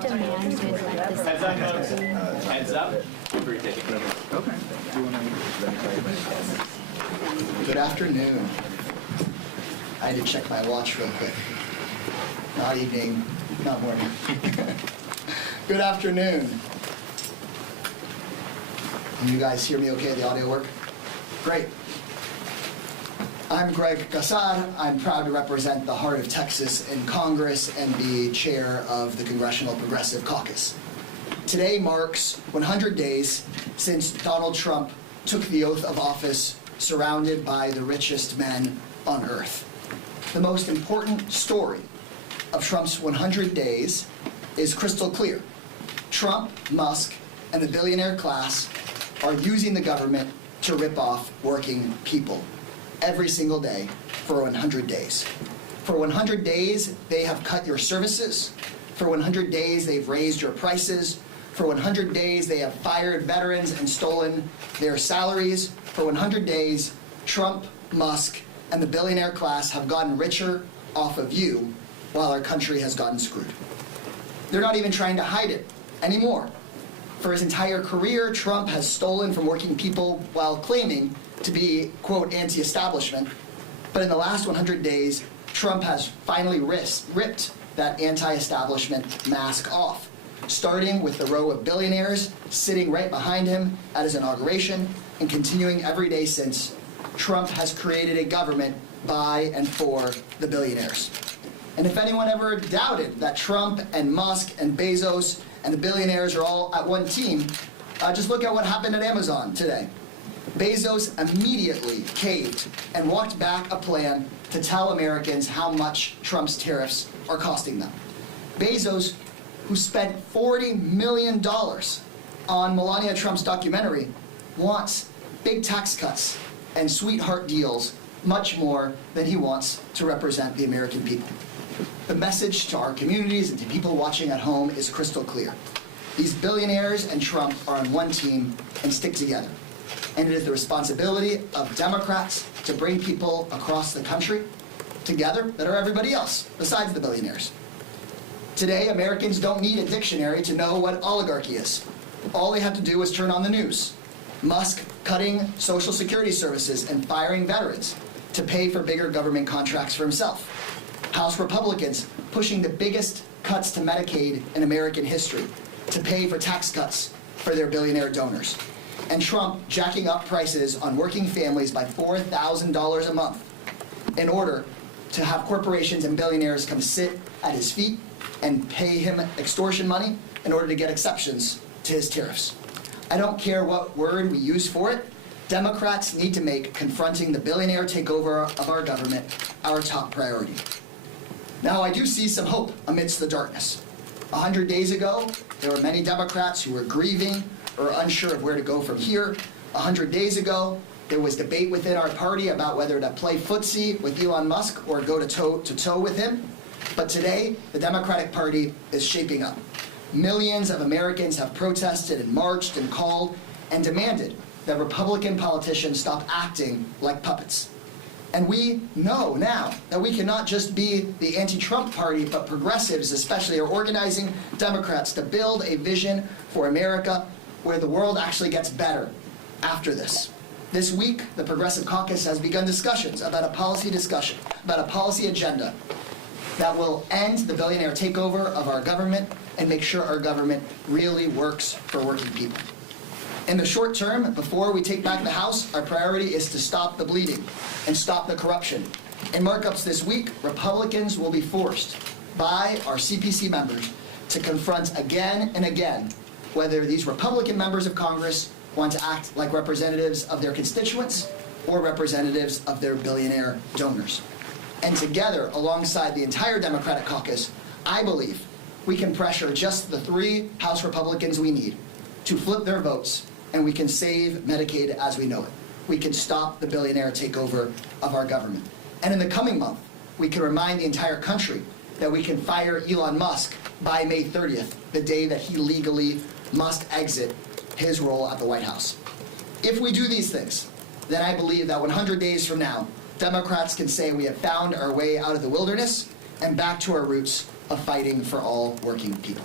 demand with like this? Heads up, folks. Heads up. Before you take it. Okay. Good afternoon. I had to check my watch real quick. Not evening, not morning. Good afternoon. Can you guys hear me okay? The audio work? Great. I'm Greg Casar. I'm proud to represent the heart of Texas in Congress and be chair of the Congressional Progressive Caucus. Today marks 100 days since Donald Trump took the oath of office surrounded by the richest men on earth. The most important story of Trump's 100 days is crystal clear. Trump, Musk, and the billionaire class are using the government to rip off working people every single day for 100 days. For 100 days, they have cut your services. For 100 days, they've raised your prices. For 100 days, they have fired veterans and stolen their salaries. For 100 days, Trump, Musk, and the billionaire class have gotten richer off of you while our country has gotten screwed. They're not even trying to hide it anymore. For his entire career, Trump has stolen from working people while claiming to be, quote, anti-establishment. But in the last 100 days, Trump has finally ripped that anti-establishment mask off, starting with the row of billionaires sitting right behind him at his inauguration and continuing every day since. Trump has created a government by and for the billionaires. And if anyone ever doubted that Trump and Musk and Bezos and the billionaires are all at one team, just look at what happened at Amazon today. Bezos immediately caved and walked back a plan to tell Americans how much Trump's tariffs are costing them. Bezos, who spent $40 million on Melania Trump's documentary, wants big tax cuts and sweetheart deals much more than he wants to represent the American people. The message to our communities and to people watching at home is crystal clear. These billionaires and Trump are on one team and stick together. And it is the responsibility of Democrats to bring people across the country together that are everybody else besides the billionaires. Today, Americans don't need a dictionary to know what oligarchy is. All they have to do is turn on the news. Musk cutting Social Security services and firing veterans to pay for bigger government contracts for himself. House Republicans pushing the biggest cuts to Medicaid in American history to pay for tax cuts for their billionaire donors. And Trump jacking up prices on working families by $4,000 a month in order to have corporations and billionaires come sit at his feet and pay him extortion money in order to get exceptions to his tariffs. I don't care what word we use for it. Democrats need to make confronting the billionaire takeover of our government our top priority. Now, I do see some hope amidst the darkness. 100 days ago, there were many Democrats who were grieving or unsure of where to go from here. 100 days ago, there was debate within our party about whether to play footsie with Elon Musk or go toe-to-toe with him. But today, the Democratic Party is shaping up. Millions of Americans have protested and marched and called and demanded that Republican politicians stop acting like puppets. And we know now that we cannot just be the anti-Trump party, but progressives especially are organizing Democrats to build a vision for America where the world actually gets better after this. This week, the Progressive Caucus has begun discussions about a policy agenda that will end the billionaire takeover of our government and make sure our government really works for working people. In the short term, before we take back the House, our priority is to stop the bleeding and stop the corruption. In markups this week, Republicans will be forced by our CPC members to confront again and again whether these Republican members of Congress want to act like representatives of their constituents or representatives of their billionaire donors. And together, alongside the entire Democratic caucus, I believe we can pressure just the 3 House Republicans we need to flip their votes, and we can save Medicaid as we know it. We can stop the billionaire takeover of our government. And in the coming month, we can remind the entire country that we can fire Elon Musk by May 30th, the day that he legally must exit his role at the White House. If we do these things, then I believe that 100 days from now, Democrats can say we have found our way out of the wilderness and back to our roots of fighting for all working people.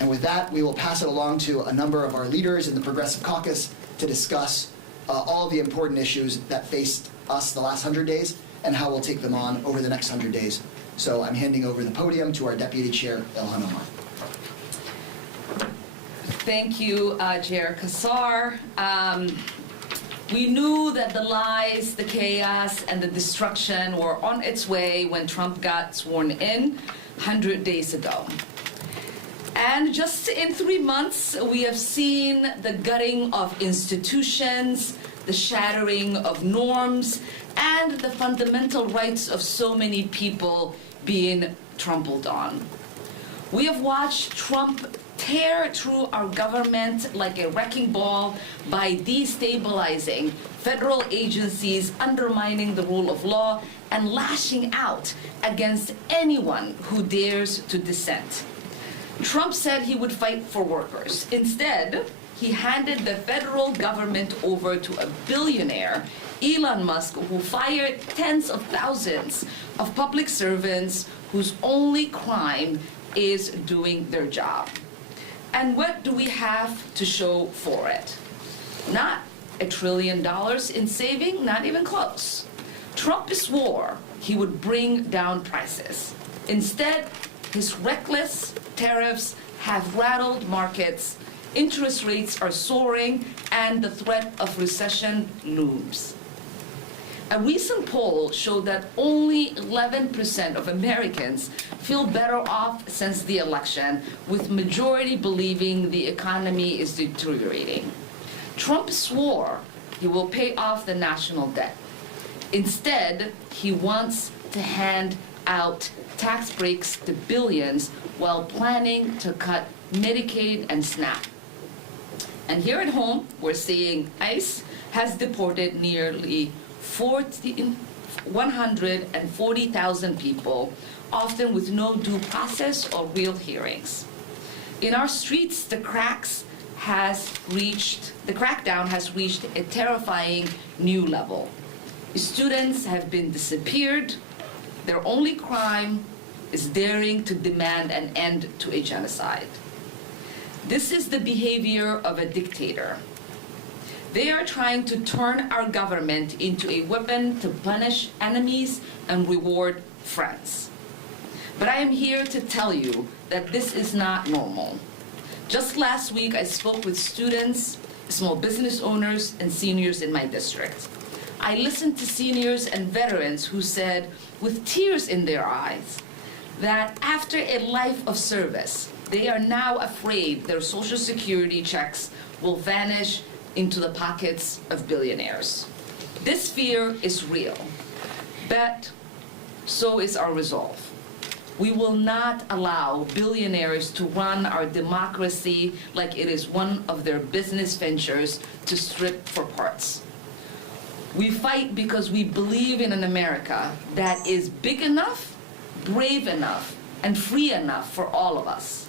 And with that, we will pass it along to a number of our leaders in the Progressive Caucus to discuss all the important issues that faced us the last 100 days and how we'll take them on over the next 100 days. So I'm handing over the podium to our Deputy Chair Ilhan Omar. Thank you, Chair Casar. We knew that the lies, the chaos, and the destruction were on its way when Trump got sworn in 100 days ago. And just in 3 months, we have seen the gutting of institutions, the shattering of norms, and the fundamental rights of so many people being trampled on. We have watched Trump tear through our government like a wrecking ball by destabilizing federal agencies, undermining the rule of law, and lashing out against anyone who dares to dissent. Trump said he would fight for workers. Instead, he handed the federal government over to a billionaire, Elon Musk, who fired tens of thousands of public servants whose only crime is doing their job. And what do we have to show for it? Not $1 trillion in saving, not even close. Trump swore he would bring down prices. Instead, his reckless tariffs have rattled markets, interest rates are soaring, and the threat of recession looms. A recent poll showed that only 11% of Americans feel better off since the election, with majority believing the economy is deteriorating. Trump swore he will pay off the national debt. Instead, he wants to hand out tax breaks to billions while planning to cut Medicaid and SNAP. And here at home, we're seeing ICE has deported nearly 140,000 people, often with no due process or real hearings. In our streets, the crackdown has reached a terrifying new level. Students have been disappeared. Their only crime is daring to demand an end to a genocide. This is the behavior of a dictator. They are trying to turn our government into a weapon to punish enemies and reward friends. But I am here to tell you that this is not normal. Just last week, I spoke with students, small business owners, and seniors in my district. I listened to seniors and veterans who said, with tears in their eyes, that after a life of service, they are now afraid their Social Security checks will vanish into the pockets of billionaires. This fear is real, but so is our resolve. We will not allow billionaires to run our democracy like it is one of their business ventures to strip for parts. We fight because we believe in an America that is big enough, brave enough, and free enough for all of us.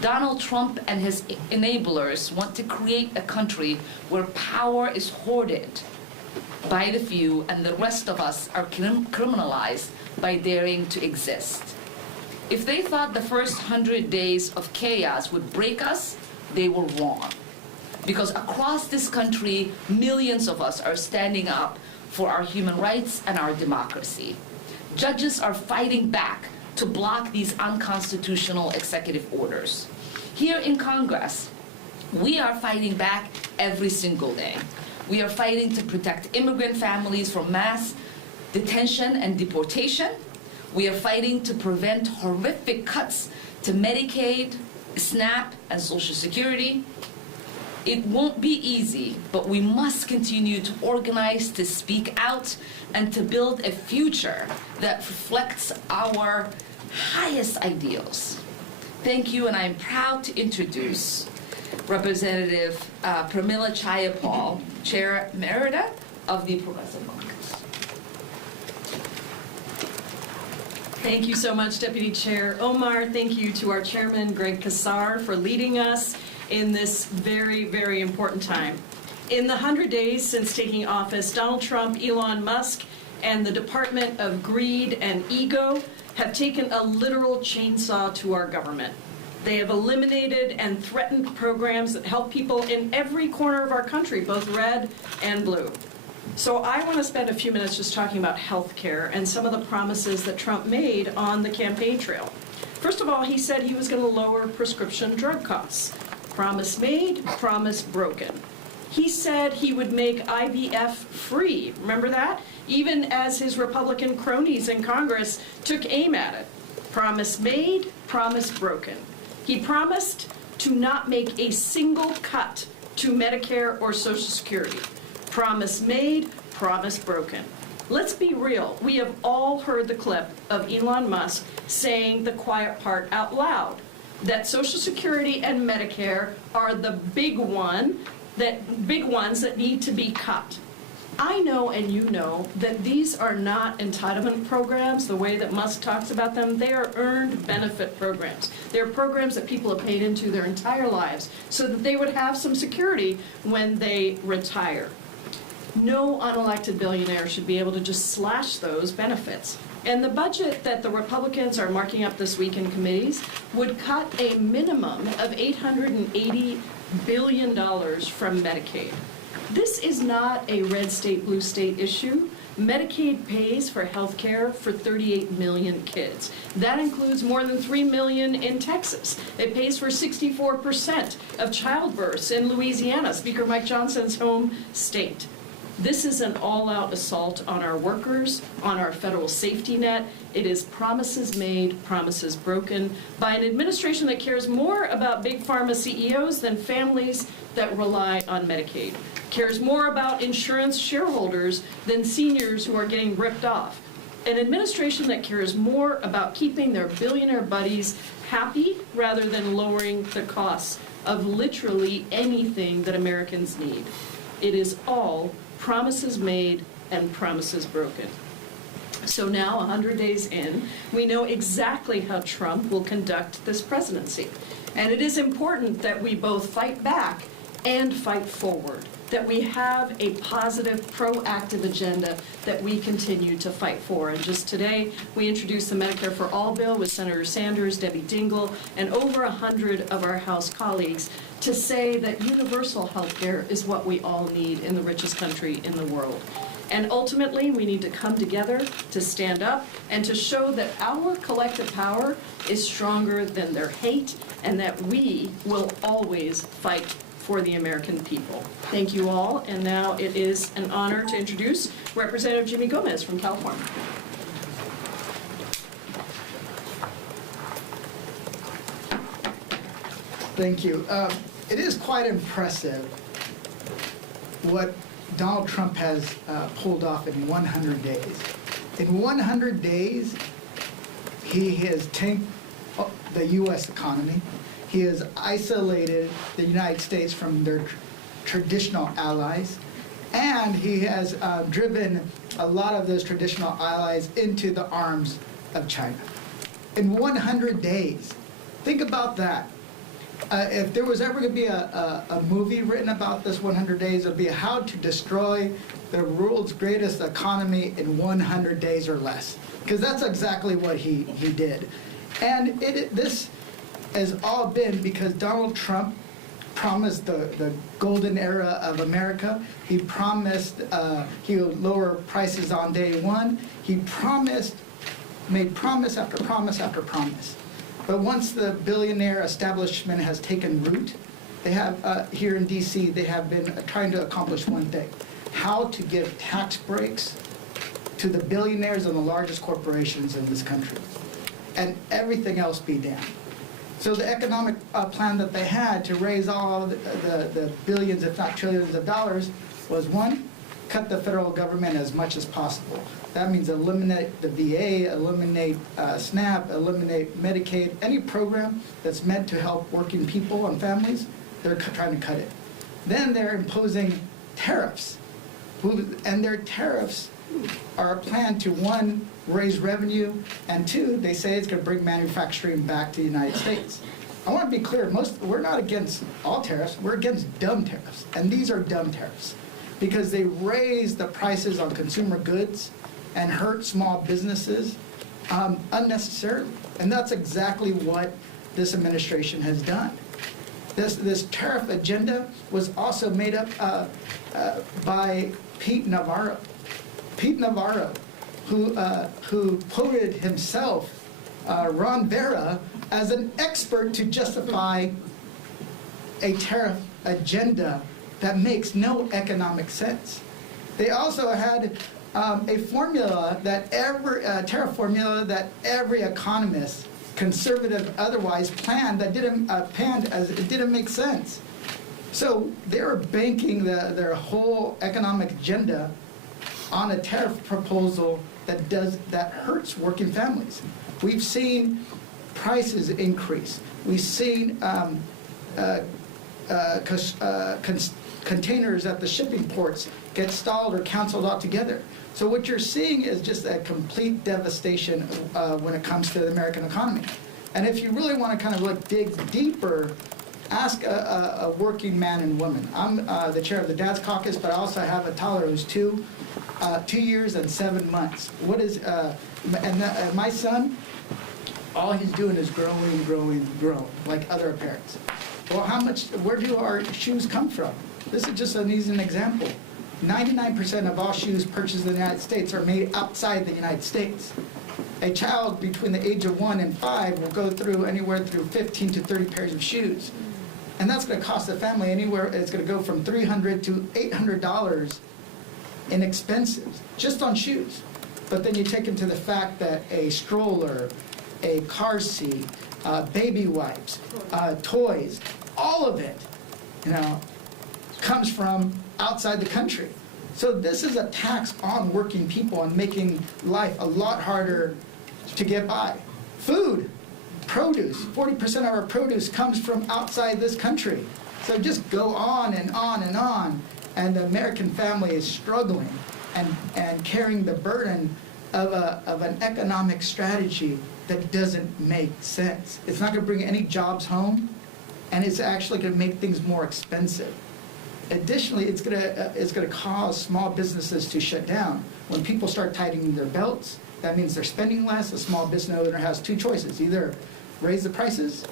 Donald Trump and his enablers want to create a country where power is hoarded by the few and the rest of us are criminalized by daring to exist. If they thought the first 100 days of chaos would break us, they were wrong. Because across this country, millions of us are standing up for our human rights and our democracy. Judges are fighting back to block these unconstitutional executive orders. Here in Congress, we are fighting back every single day. We are fighting to protect immigrant families from mass detention and deportation. We are fighting to prevent horrific cuts to Medicaid, SNAP, and Social Security. It won't be easy, but we must continue to organize, to speak out, and to build a future that reflects our highest ideals. Thank you, and I'm proud to introduce Representative Pramila Chayapal, Chair Emerita of the Progressive Caucus. Thank you so much, Deputy Chair Omar. Thank you to our Chairman, Greg Casar, for leading us in this very, very important time. In the 100 days since taking office, Donald Trump, Elon Musk, and the Department of Greed and Ego have taken a literal chainsaw to our government. They have eliminated and threatened programs that help people in every corner of our country, both red and blue. So I want to spend a few minutes just talking about health care and some of the promises that Trump made on the campaign trail. First of all, he said he was going to lower prescription drug costs. Promise made, promise broken. He said he would make IVF free. Remember that? Even as his Republican cronies in Congress took aim at it. Promise made, promise broken. He promised to not make a single cut to Medicare or Social Security. Promise made, promise broken. Let's be real. We have all heard the clip of Elon Musk saying the quiet part out loud, that Social Security and Medicare are the big ones that need to be cut. I know and you know that these are not entitlement programs the way that Musk talks about them. They are earned benefit programs. They're programs that people have paid into their entire lives so that they would have some security when they retire. No unelected billionaire should be able to just slash those benefits. And the budget that the Republicans are marking up this week in committees would cut a minimum of $880 billion from Medicaid. This is not a red state, blue state issue. Medicaid pays for health care for 38 million kids. That includes more than 3 million in Texas. It pays for 64% of childbirths in Louisiana, Speaker Mike Johnson's home state. This is an all-out assault on our workers, on our federal safety net. It is promises made, promises broken by an administration that cares more about big pharma CEOs than families that rely on Medicaid, cares more about insurance shareholders than seniors who are getting ripped off. An administration that cares more about keeping their billionaire buddies happy rather than lowering the costs of literally anything that Americans need. It is all promises made and promises broken. So now, 100 days in, we know exactly how Trump will conduct this presidency. And it is important that we both fight back and fight forward, that we have a positive, proactive agenda that we continue to fight for. And just today, we introduced the Medicare for All bill with Senator Sanders, Debbie Dingell, and over 100 of our House colleagues to say that universal health care is what we all need in the richest country in the world. And ultimately, we need to come together to stand up and to show that our collective power is stronger than their hate and that we will always fight for the American people. Thank you all, and now it is an honor to introduce Representative Jimmy Gomez from California. Thank you. It is quite impressive what Donald Trump has pulled off in 100 days. In 100 days, he has tanked the U.S. economy. He has isolated the United States from their traditional allies, and he has driven a lot of those traditional allies into the arms of China. In 100 days, think about that. If there was ever going to be a movie written about this 100 days, it would be how to destroy the world's greatest economy in 100 days or less, because that's exactly what he did. And this has all been because Donald Trump promised the golden era of America. He promised he would lower prices on day one. He made promise after promise after promise. But once the billionaire establishment has taken root, they have, here in D.C., they have been trying to accomplish one thing: how to give tax breaks to the billionaires and the largest corporations in this country, and everything else be damned. So the economic plan that they had to raise all the billions, if not trillions of dollars, was one, cut the federal government as much as possible. That means eliminate the VA, eliminate SNAP, eliminate Medicaid, any program that's meant to help working people and families, they're trying to cut it. Then they're imposing tariffs, and their tariffs are a plan to, one, raise revenue, and two, they say it's going to bring manufacturing back to the United States. I want to be clear, we're not against all tariffs, we're against dumb tariffs, and these are dumb tariffs because they raise the prices on consumer goods and hurt small businesses unnecessarily. And that's exactly what this administration has done. This tariff agenda was also made up by Pete Navarro. Pete Navarro, who quoted himself, Ron Vera, as an expert to justify a tariff agenda that makes no economic sense. They also had a formula that tariff formula that every economist, conservative otherwise, planned that panned as it didn't make sense. So they were banking their whole economic agenda on a tariff proposal that hurts working families. We've seen prices increase. We've seen containers at the shipping ports get stalled or canceled altogether. So what you're seeing is just a complete devastation when it comes to the American economy. And if you really want to kind of dig deeper, ask a working man and woman. I'm the chair of the Dad's Caucus, but I also have a toddler who's 2 years and 7 months. My son, all he's doing is growing, like other parents. Well, where do our shoes come from? This is just an easy example. 99% of all shoes purchased in the United States are made outside the United States. A child between the age of 1 and 5 will go through anywhere through 15 to 30 pairs of shoes. And that's going to cost the family anywhere, it's going to go from $300 to $800 in expenses, just on shoes. But then you take into the fact that a stroller, a car seat, baby wipes, toys, all of it, comes from outside the country. So this is a tax on working people and making life a lot harder to get by. Food, produce, 40% of our produce comes from outside this country. So just go on and on and on, and the American family is struggling and carrying the burden of an economic strategy that doesn't make sense. It's not going to bring any jobs home, and it's actually going to make things more expensive. Additionally, it's going to cause small businesses to shut down. When people start tightening their belts, that means they're spending less. A small business owner has two choices: either raise the prices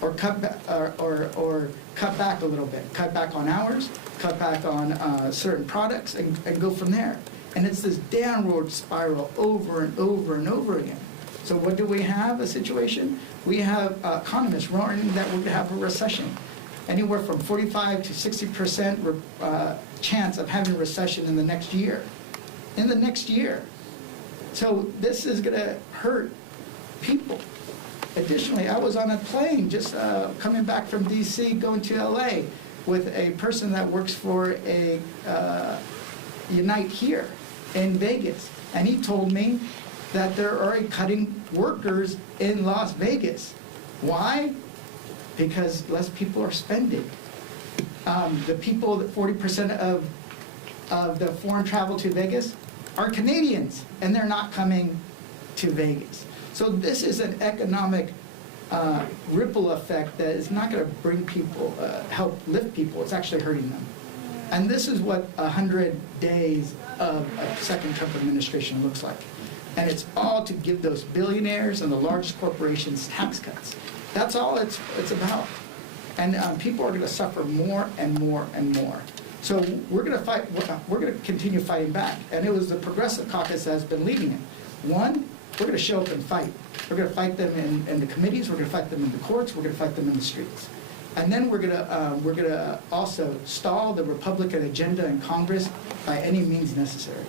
or cut back, or cut back a little bit, cut back on hours, cut back on certain products, and go from there. And it's this downward spiral over and over and over again. So what do we have? A situation? We have economists warning that we're going to have a recession. Anywhere from 45 to 60% chance of having a recession in the next year. In the next year. So this is going to hurt people. Additionally, I was on a plane just coming back from D.C. going to L.A. with a person that works for a Unite here in Vegas. And he told me that they're already cutting workers in Las Vegas. Why? Because less people are spending. The people, that 40% of the foreign travel to Vegas are Canadians, and they're not coming to Vegas. So this is an economic ripple effect that is not going to bring people, help lift people. It's actually hurting them. And this is what 100 days of a second Trump administration looks like. And it's all to give those billionaires and the largest corporations tax cuts. That's all it's about. And people are going to suffer more and more and more. So we're going to fight. We're going to continue fighting back. And it was the Progressive Caucus that has been leading it. One, we're going to show up and fight. We're going to fight them in the committees. We're going to fight them in the courts. We're going to fight them in the streets. And then we're going to also stall the Republican agenda in Congress by any means necessary.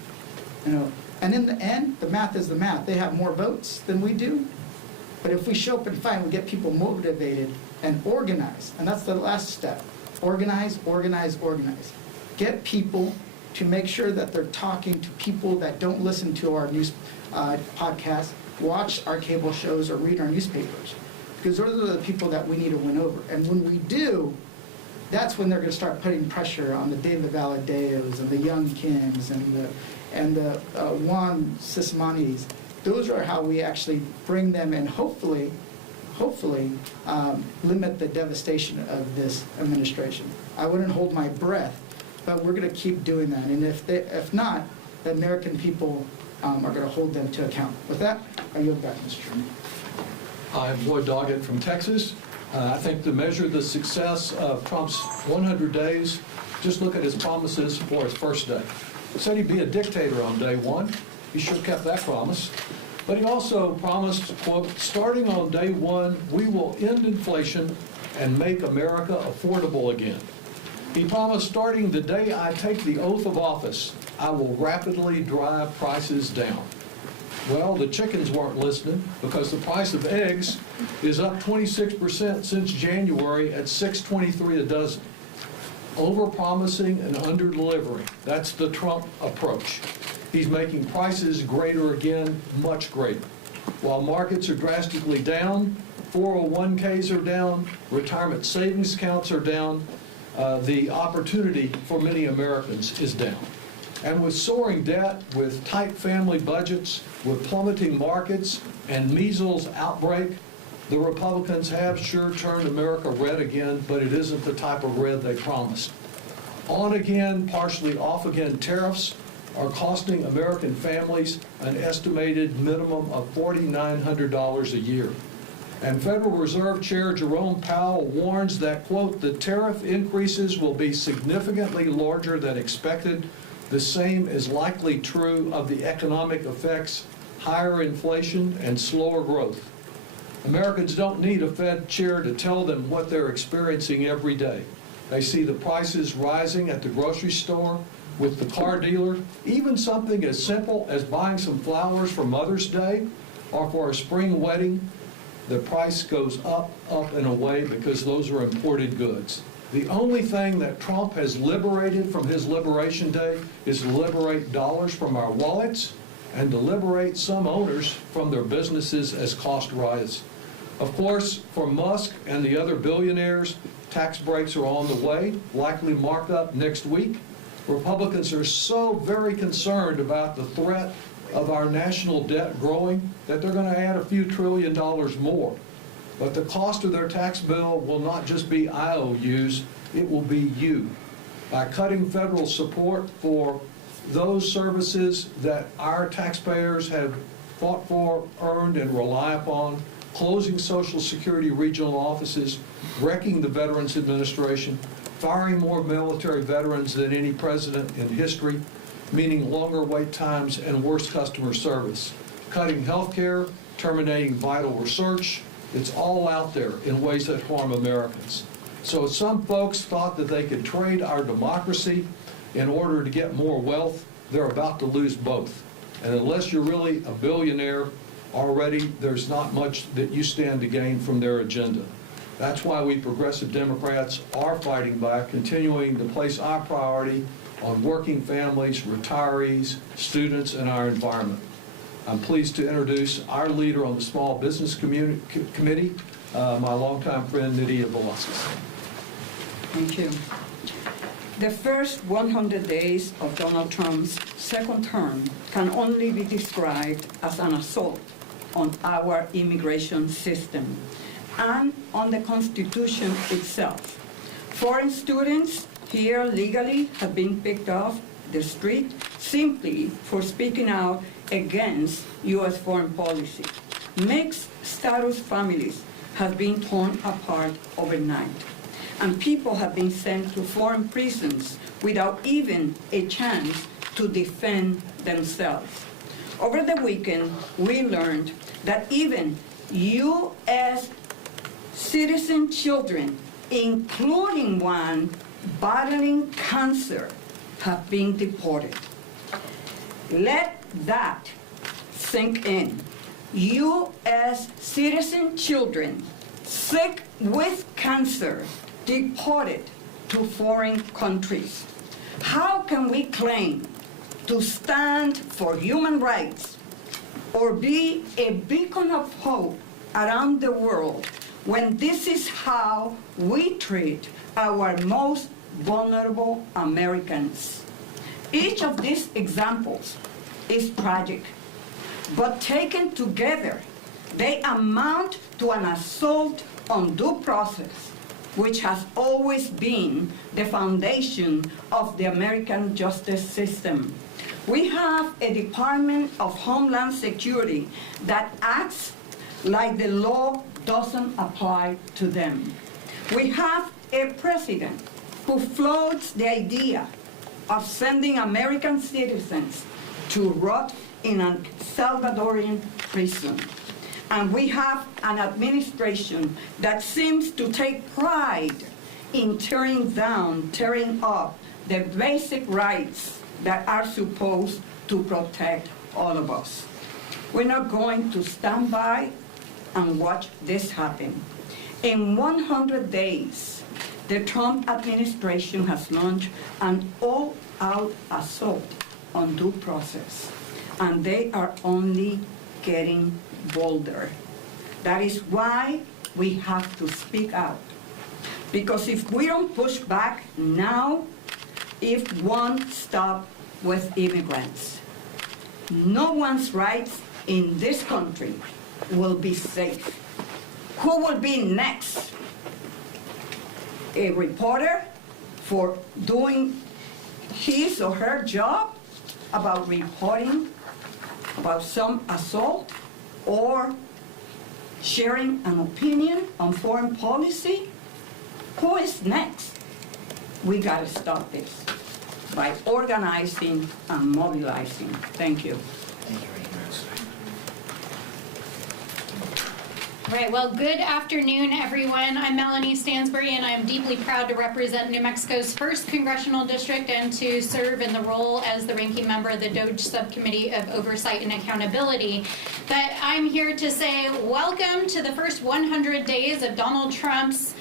And in the end, the math is the math. They have more votes than we do. But if we show up and fight, we get people motivated and organize. And that's the last step. Organize, organize, organize. Get people to make sure that they're talking to people that don't listen to our news podcasts, watch our cable shows, or read our newspapers. Because those are the people that we need to win over. And when we do, that's when they're going to start putting pressure on the David Valadayos and the Young Kims and the Juan Sismanis. Those are how we actually bring them and hopefully limit the devastation of this administration. I wouldn't hold my breath, but we're going to keep doing that. And if not, the American people are going to hold them to account. With that, I yield back, Mr. Chairman. I'm Lloyd Doggett from Texas. I think to measure the success of Trump's 100 days, just look at his promises for his first day. He said he'd be a dictator on day one. He sure kept that promise. But he also promised, quote, starting on day one, we will end inflation and make America affordable again. He promised, starting the day I take the oath of office, I will rapidly drive prices down. Well, the chickens weren't listening because the price of eggs is up 26% since January at $6.23 a dozen. Overpromising and under-delivering. That's the Trump approach. He's making prices greater again, much greater. While markets are drastically down, 401ks are down, retirement savings accounts are down, the opportunity for many Americans is down. And with soaring debt, with tight family budgets, with plummeting markets, and measles outbreak, the Republicans have sure turned America red again, but it isn't the type of red they promised. On again, partially off again tariffs are costing American families an estimated minimum of $4,900 a year. And Federal Reserve Chair Jerome Powell warns that, quote, the tariff increases will be significantly larger than expected. The same is likely true of the economic effects, higher inflation and slower growth. Americans don't need a Fed chair to tell them what they're experiencing every day. They see the prices rising at the grocery store, with the car dealer, even something as simple as buying some flowers for Mother's Day or for a spring wedding. The price goes up, and away because those are imported goods. The only thing that Trump has liberated from his Liberation Day is to liberate dollars from our wallets and to liberate some owners from their businesses as costs rise. Of course, for Musk and the other billionaires, tax breaks are on the way, likely marked up next week. Republicans are so very concerned about the threat of our national debt growing that they're going to add a few $1 trillion more. But the cost of their tax bill will not just be IOUs, it will be you. By cutting federal support for those services that our taxpayers have fought for, earned, and rely upon, closing Social Security regional offices, wrecking the Veterans Administration, firing more military veterans than any president in history, meaning longer wait times and worse customer service, cutting health care, terminating vital research. It's all out there in ways that harm Americans. So some folks thought that they could trade our democracy in order to get more wealth. They're about to lose both. And unless you're really a billionaire already, there's not much that you stand to gain from their agenda. That's why we progressive Democrats are fighting back, continuing to place our priority on working families, retirees, students, and our environment. I'm pleased to introduce our leader on the Small Business Committee, my longtime friend, Nydia Velazquez. Thank you. The first 100 days of Donald Trump's second term can only be described as an assault on our immigration system and on the Constitution itself. Foreign students here legally have been picked off the street simply for speaking out against U.S. foreign policy. Mixed status families have been torn apart overnight, and people have been sent to foreign prisons without even a chance to defend themselves. Over the weekend, we learned that even U.S. citizen children, including one battling cancer, have been deported. Let that sink in. U.S. citizen children sick with cancer deported to foreign countries. How can we claim to stand for human rights or be a beacon of hope around the world when this is how we treat our most vulnerable Americans? Each of these examples is tragic, but taken together, they amount to an assault on due process, which has always been the foundation of the American justice system. We have a Department of Homeland Security that acts like the law doesn't apply to them. We have a president who floats the idea of sending American citizens to rot in a Salvadorian prison. And we have an administration that seems to take pride in tearing up the basic rights that are supposed to protect all of us. We're not going to stand by and watch this happen. In 100 days, the Trump administration has launched an all-out assault on due process, and they are only getting bolder. That is why we have to speak out. Because if we don't push back now, it won't stop with immigrants. No one's rights in this country will be safe. Who will be next? A reporter for doing his or her job about reporting about some assault or sharing an opinion on foreign policy? Who is next? We gotta stop this by organizing and mobilizing. Thank you. Thank you, Ranking Right, well, good afternoon, everyone. I'm Melanie Stansbury, and I'm deeply proud to represent New Mexico's 1st Congressional District and to serve in the role as the ranking member of the DOGE Subcommittee of Oversight and Accountability. But I'm here to say welcome to the first 100 days of Donald Trump's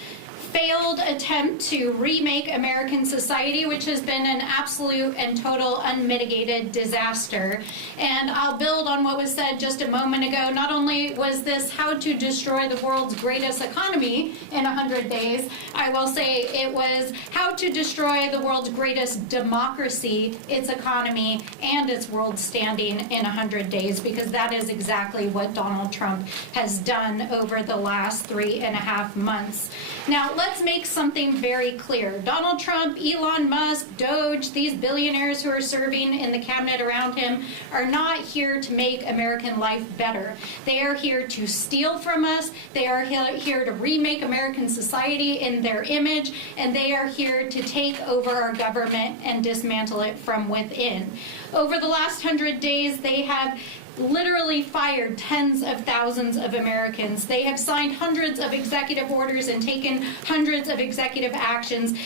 failed attempt to remake American society, which has been an absolute and total unmitigated disaster. And I'll build on what was said just a moment ago. Not only was this how to destroy the world's greatest economy in 100 days, I will say it was how to destroy the world's greatest democracy, its economy, and its world standing in 100 days, because that is exactly what Donald Trump has done over the last 3.5 months. Now, let's make something very clear. Donald Trump, Elon Musk, DOGE, these billionaires who are serving in the cabinet around him are not here to make American life better. They are here to steal from us. They are here to remake American society in their image, and they are here to take over our government and dismantle it from within. Over the last 100 days, they have literally fired tens of thousands of Americans. They have signed hundreds of executive orders and taken hundreds of executive actions,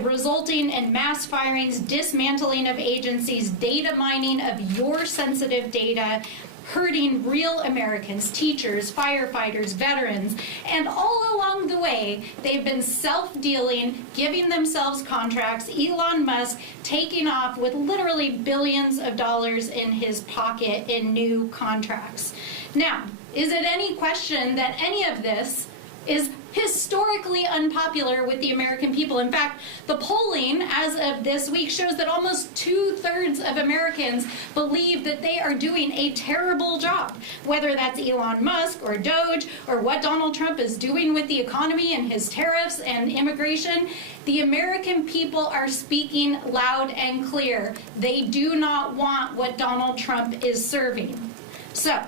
resulting in mass firings, dismantling of agencies, data mining of your sensitive data, hurting real Americans, teachers, firefighters, veterans, and all along the way, they've been self-dealing, giving themselves contracts, Elon Musk taking off with literally billions of dollars in his pocket in new contracts. Now, is it any question that any of this is historically unpopular with the American people? In fact, the polling as of this week shows that almost 2/3 of Americans believe that they are doing a terrible job, whether that's Elon Musk or DOGE or what Donald Trump is doing with the economy and his tariffs and immigration. The American people are speaking loud and clear. They do not want what Donald Trump is serving. So,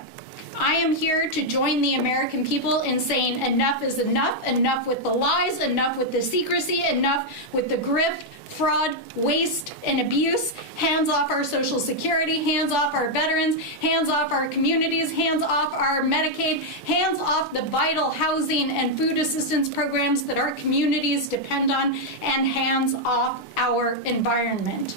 I am here to join the American people in saying enough is enough, enough with the lies, enough with the secrecy, enough with the grift, fraud, waste, and abuse. Hands off our Social Security, hands off our veterans, hands off our communities, hands off our Medicaid, hands off the vital housing and food assistance programs that our communities depend on, and hands off our environment.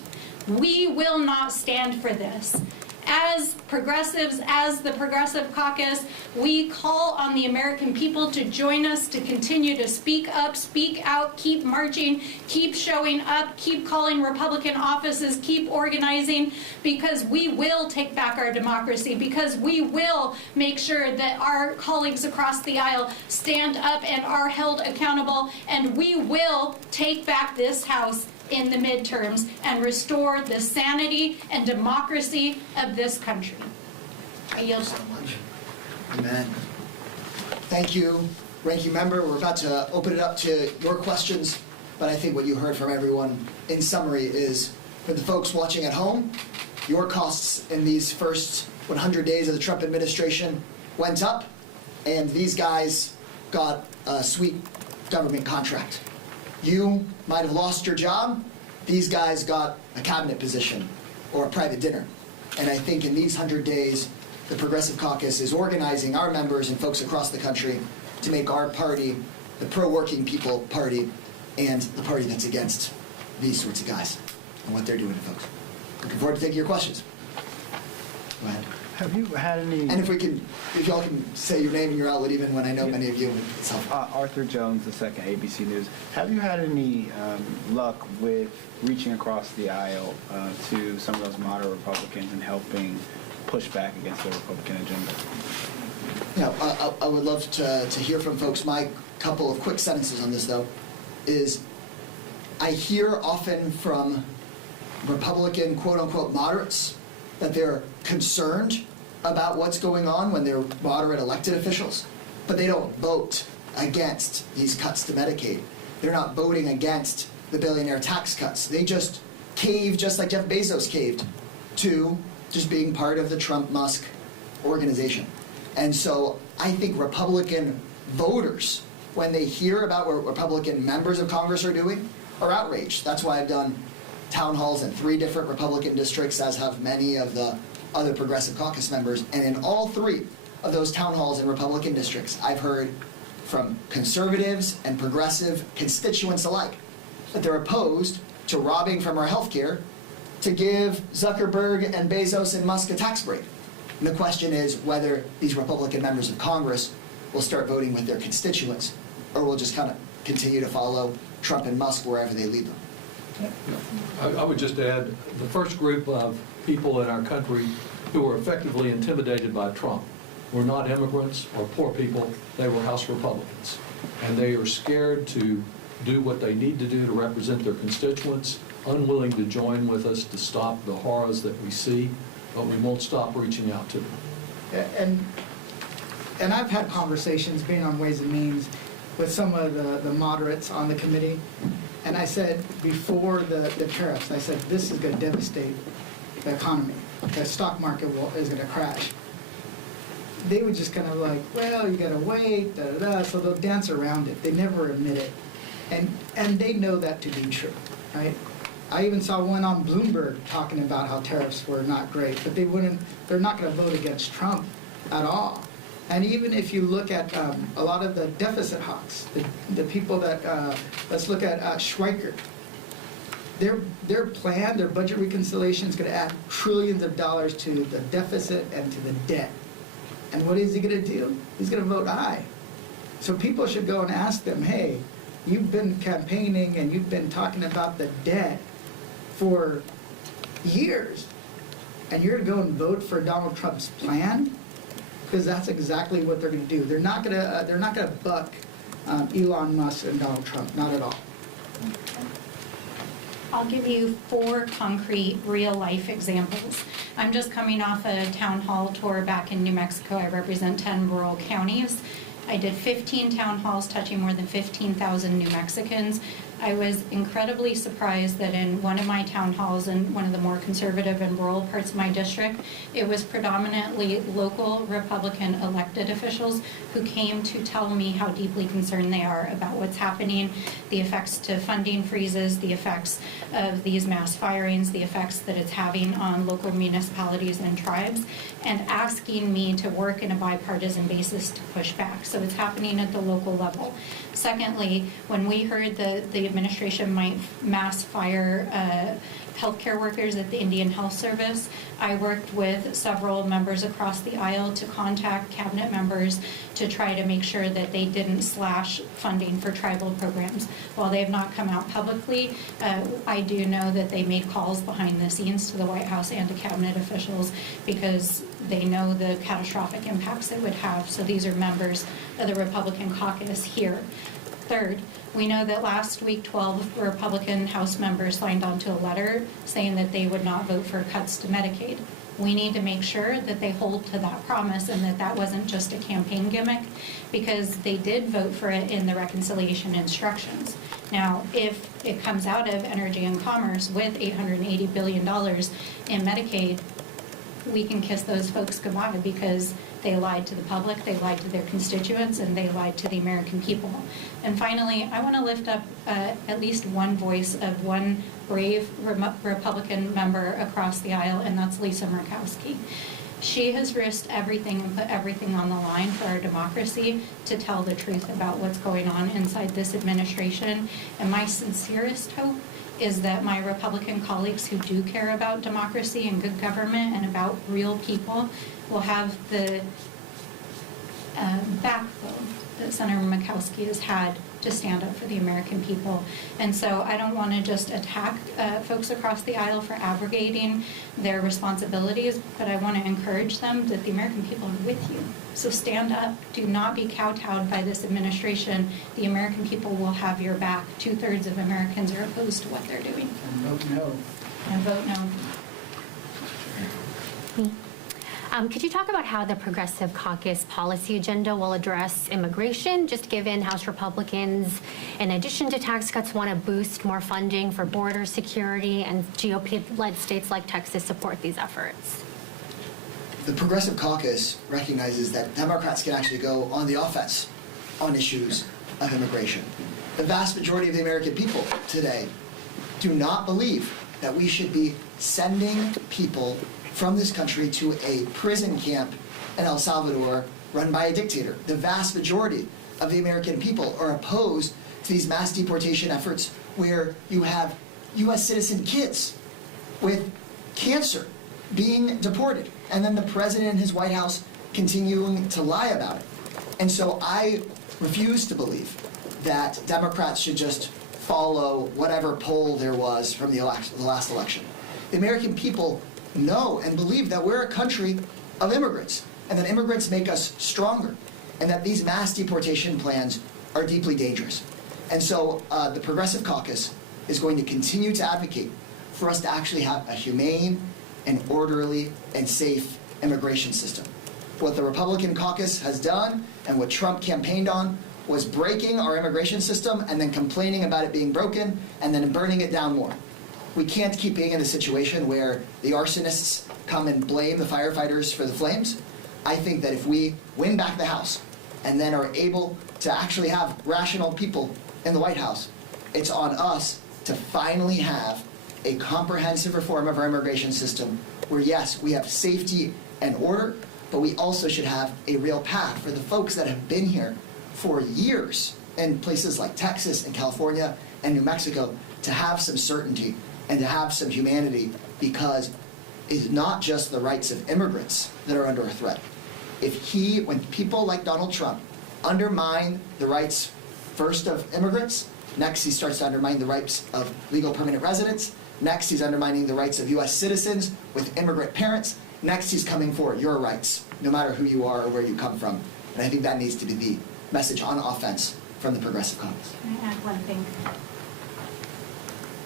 We will not stand for this. As progressives, as the Progressive Caucus, we call on the American people to join us, to continue to speak up, speak out, keep marching, keep showing up, keep calling Republican offices, keep organizing, because we will take back our democracy, because we will make sure that our colleagues across the aisle stand up and are held accountable, and we will take back this House in the midterms and restore the sanity and democracy of this country. I yield. so much. Amen. Thank you, Ranking Member. We're about to open it up to your questions, but I think what you heard from everyone in summary is, for the folks watching at home, your costs in these first 100 days of the Trump administration went up, and these guys got a sweet government contract. You might have lost your job. These guys got a cabinet position or a private dinner. And I think in these 100 days, the Progressive Caucus is organizing our members and folks across the country to make our party the pro-working people party and the party that's against these sorts of guys and what they're doing to folks. Looking forward to taking your questions. Go ahead. Have you had any... And if y'all can say your name and your outlet even when I know many of you, it's helpful. Arthur Jones, the second ABC News. Have you had any luck with reaching across the aisle to some of those moderate Republicans and helping push back against the Republican agenda? Yeah, I would love to hear from folks. My couple of quick sentences on this, though, is I hear often from Republican quote-unquote moderates that they're concerned about what's going on when they're moderate elected officials, but they don't vote against these cuts to Medicaid. They're not voting against the billionaire tax cuts. They just cave, just like Jeff Bezos caved, to just being part of the Trump-Musk organization. And so I think Republican voters, when they hear about what Republican members of Congress are doing, are outraged. That's why I've done town halls in 3 different Republican districts, as have many of the other Progressive Caucus members. And in all 3 of those town halls in Republican districts, I've heard from conservatives and progressive constituents alike that they're opposed to robbing from our health care to give Zuckerberg and Bezos and Musk a tax break. And the question is whether these Republican members of Congress will start voting with their constituents, or will just kind of continue to follow Trump and Musk wherever they lead them. I would just add, the first group of people in our country who were effectively intimidated by Trump were not immigrants or poor people, they were House Republicans. And they are scared to do what they need to do to represent their constituents, unwilling to join with us to stop the horrors that we see, but we won't stop reaching out to them. And I've had conversations, being on Ways and Means, with some of the moderates on the committee. And I said, before the tariffs, I said, this is going to devastate the economy. The stock market is going to crash. They were just kind of like, well, you got to wait, da-da-da. So they'll dance around it. They never admit it. And they know that to be true, right? I even saw one on Bloomberg talking about how tariffs were not great, but they're not going to vote against Trump at all. And even if you look at a lot of the deficit hawks, the people that, let's look at Schweiker. Their plan, their budget reconciliation is going to add trillions of dollars to the deficit and to the debt. And what is he going to do? He's going to vote aye. So people should go and ask them, hey, you've been campaigning and you've been talking about the debt for years, and you're going to go and vote for Donald Trump's plan? Because that's exactly what they're going to do. They're not going to buck Elon Musk and Donald Trump, not at all. I'll give you 4 concrete, real-life examples. I'm just coming off a town hall tour back in New Mexico. I represent 10 rural counties. I did 15 town halls touching more than 15,000 New Mexicans. I was incredibly surprised that in one of my town halls in one of the more conservative and rural parts of my district, it was predominantly local Republican elected officials who came to tell me how deeply concerned they are about what's happening, the effects to funding freezes, the effects of these mass firings, the effects that it's having on local municipalities and tribes, and asking me to work in a bipartisan basis to push back. So it's happening at the local level. Secondly, when we heard the administration might mass fire healthcare workers at the Indian Health Service, I worked with several members across the aisle to contact cabinet members to try to make sure that they didn't slash funding for tribal programs. While they have not come out publicly, I do know that they made calls behind the scenes to the White House and to cabinet officials because they know the catastrophic impacts it would have. So these are members of the Republican caucus here. Third, we know that last week 12 Republican House members signed onto a letter saying that they would not vote for cuts to Medicaid. We need to make sure that they hold to that promise and that that wasn't just a campaign gimmick, because they did vote for it in the reconciliation instructions. Now, if it comes out of Energy and Commerce with $880 billion in Medicaid, we can kiss those folks goodbye, because They lied to the public, they lied to their constituents, and they lied to the American people. And finally, I want to lift up at least one voice of one brave Republican member across the aisle, and that's Lisa Murkowski. She has risked everything and put everything on the line for our democracy to tell the truth about what's going on inside this administration. And my sincerest hope is that my Republican colleagues who do care about democracy and good government and about real people will have the backbone that Senator Murkowski has had to stand up for the American people. And so I don't want to just attack folks across the aisle for abrogating their responsibilities, but I want to encourage them that the American people are with you. So stand up. Do not be kowtowed by this administration. The American people will have your back. 2/3 of Americans are opposed to what they're doing. And vote no. And vote no. Could you talk about how the Progressive Caucus policy agenda will address immigration, just given House Republicans, in addition to tax cuts, want to boost more funding for border security, and GOP-led states like Texas support these efforts? The Progressive Caucus recognizes that Democrats can actually go on the offense on issues of immigration. The vast majority of the American people today do not believe that we should be sending people from this country to a prison camp in El Salvador run by a dictator. The vast majority of the American people are opposed to these mass deportation efforts where you have U.S. citizen kids with cancer being deported, and then the president and his White House continuing to lie about it. And so I refuse to believe that Democrats should just follow whatever poll there was from the last election. The American people know and believe that we're a country of immigrants, and that immigrants make us stronger, and that these mass deportation plans are deeply dangerous. And so the Progressive Caucus is going to continue to advocate for us to actually have a humane and orderly and safe immigration system. What the Republican caucus has done and what Trump campaigned on was breaking our immigration system and then complaining about it being broken and then burning it down more. We can't keep being in a situation where the arsonists come and blame the firefighters for the flames. I think that if we win back the House and then are able to actually have rational people in the White House, it's on us to finally have a comprehensive reform of our immigration system where, yes, we have safety and order, but we also should have a real path for the folks that have been here for years in places like Texas and California and New Mexico to have some certainty and to have some humanity, because it's not just the rights of immigrants that are under a threat. When people like Donald Trump undermine the rights first of immigrants, next he starts to undermine the rights of legal permanent residents, next he's undermining the rights of U.S. citizens with immigrant parents, next he's coming for your rights, no matter who you are or where you come from. And I think that needs to be the message on offense from the Progressive Caucus. Can I add one thing?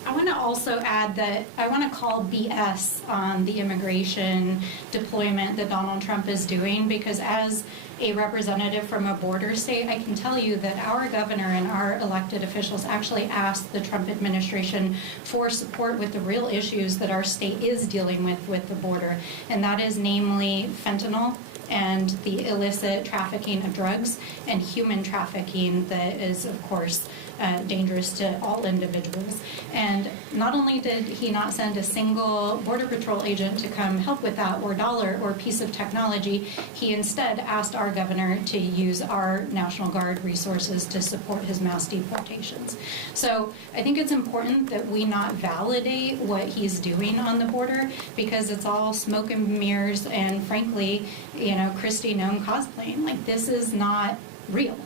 I want to also add that I want to call BS on the immigration deployment that Donald Trump is doing, because as a representative from a border state, I can tell you that our governor and our elected officials actually asked the Trump administration for support with the real issues that our state is dealing with the border, and that is namely fentanyl and the illicit trafficking of drugs and human trafficking that is, of course, dangerous to all individuals. And not only did he not send a single Border Patrol agent to come help with that, or dollar or piece of technology, he instead asked our governor to use our National Guard resources to support his mass deportations. So I think it's important that we not validate what he's doing on the border, because it's all smoke and mirrors and, frankly, Kristi Noem cosplaying. Like, this is not real.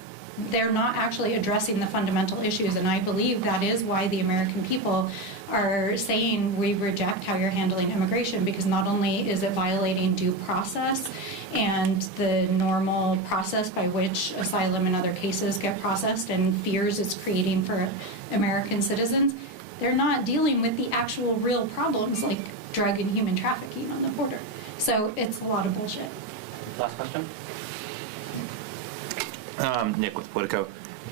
They're not actually addressing the fundamental issues, and I believe that is why the American people are saying we reject how you're handling immigration, because not only is it violating due process and the normal process by which asylum and other cases get processed and fears it's creating for American citizens, they're not dealing with the actual real problems like drug and human trafficking on the border. So it's a lot of bullshit. Last question. Nick with Politico.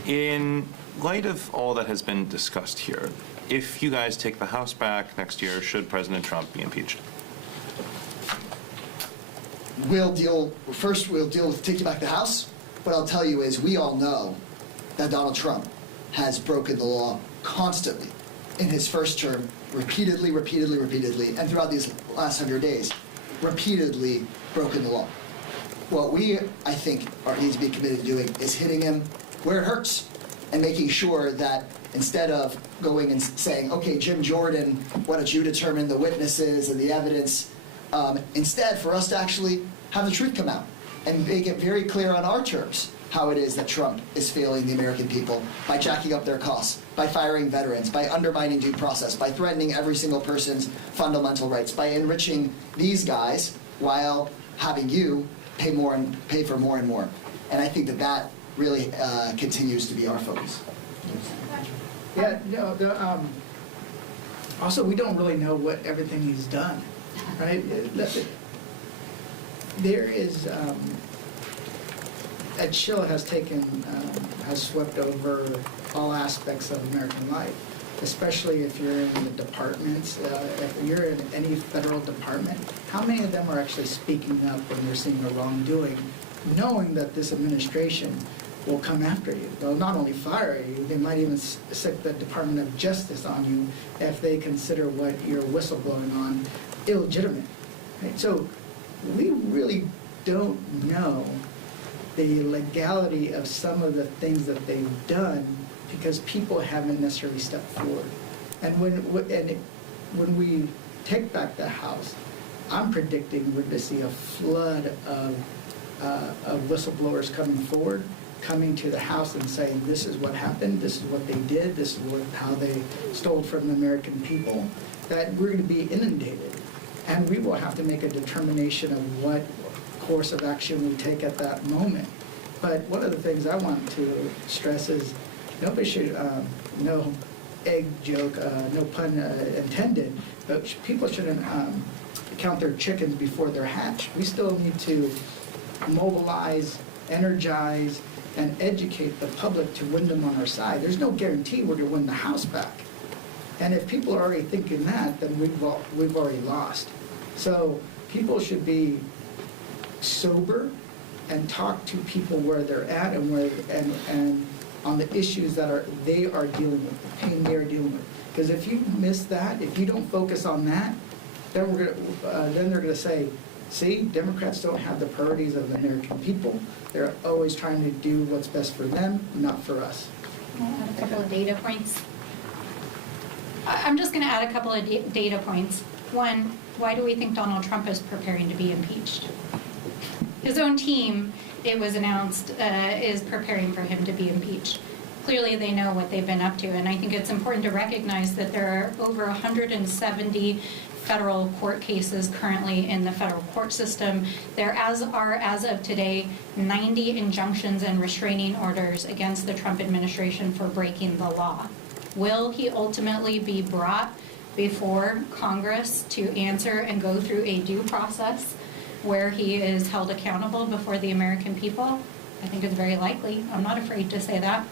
In light of all that has been discussed here, if you guys take the House back next year, should President Trump be impeached? we'll deal with taking back the House. What I'll tell you is we all know that Donald Trump has broken the law constantly in his first term, repeatedly, and throughout these last 100 days, repeatedly broken the law. What we, I think, need to be committed to doing is hitting him where it hurts and making sure that instead of going and saying, okay, Jim Jordan, why don't you determine the witnesses and the evidence, instead for us to actually have the truth come out and make it very clear on our terms how it is that Trump is failing the American people by jacking up their costs, by firing veterans, by undermining due process, by threatening every single person's fundamental rights, by enriching these guys while having you pay for more and more. And I think that really continues to be our focus. Yeah, no, also, we don't really know what everything he's done, right? There is, a chill has swept over all aspects of American life, especially if you're in the departments. If you're in any federal department, how many of them are actually speaking up when they're seeing a wrongdoing, knowing that this administration will come after you? They'll not only fire you, they might even stick the Department of Justice on you if they consider what you're whistleblowing on illegitimate. Right? So we really don't know the legality of some of the things that they've done because people haven't necessarily stepped forward. And when we take back the House, I'm predicting we're going to see a flood of whistleblowers coming forward, coming to the House and saying, this is what happened, this is what they did, this is how they stole from the American people, that we're going to be inundated. And we will have to make a determination of what course of action we take at that moment. But one of the things I want to stress is nobody should, no egg joke, no pun intended, but people shouldn't count their chickens before they're hatched. We still need to mobilize, energize, and educate the public to win them on our side. There's no guarantee we're going to win the House back. And if people are already thinking that, then we've already lost. So people should be sober and talk to people where they're at and on the issues that they are dealing with, the pain they are dealing with. Because if you miss that, if you don't focus on that, then they're going to say, see, Democrats don't have the priorities of the American people. They're always trying to do what's best for them, not for us. I'll add a couple of data points. I'm just going to add a couple of data points. One, why do we think Donald Trump is preparing to be impeached? His own team, it was announced, is preparing for him to be impeached. Clearly, they know what they've been up to, and I think it's important to recognize that there are over 170 federal court cases currently in the federal court system. There are, as of today, 90 injunctions and restraining orders against the Trump administration for breaking the law. Will he ultimately be brought before Congress to answer and go through a due process where he is held accountable before the American people? I think it's very likely. I'm not afraid to say that.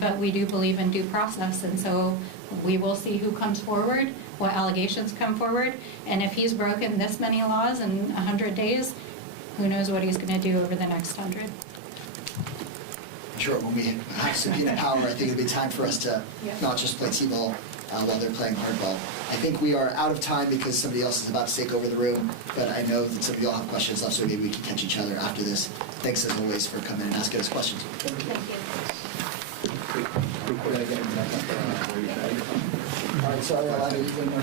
But we do believe in due process, and so we will see who comes forward, what allegations come forward, and if he's broken this many laws in 100 days, who knows what he's going to do over the next 100. Sure, when we have subpoena power, I think it'll be time for us to not just play t-ball while they're playing hardball. I think we are out of time because somebody else is about to take over the room, but I know that some of you all have questions left, so maybe we can catch each other after this. Thanks as always for coming and asking us questions. Thank you. All right, sorry, I'll have you one more.